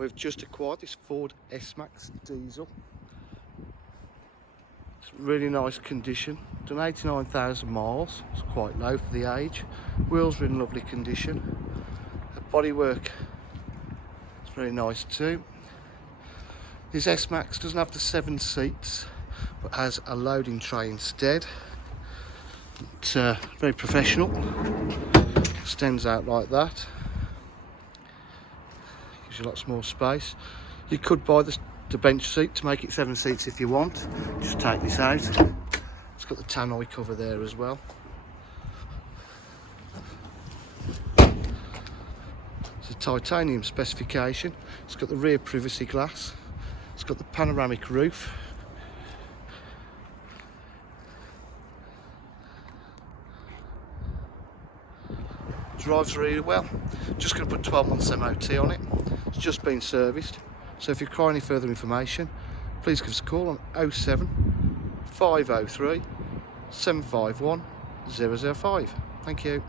We've just acquired this Ford S-Max diesel. It's really nice condition. Done 89,000 miles. It's quite low for the age. Wheels are in lovely condition. The bodywork is very nice too. This S-Max doesn't have the 7 seats, but has a loading tray instead. It's very professional. Extends out like that. Gives you lots more space. You could buy the bench seat to make it 7 seats if you want. Just take this out. It's got the tannoy cover there as well. It's a titanium specification. It's got the rear privacy glass. It's got the panoramic roof. Drives really well. Just going to put 12 months MOT on it. It's just been serviced. So if you require any further information, please give us a call on 07 503 751 005. Thank you.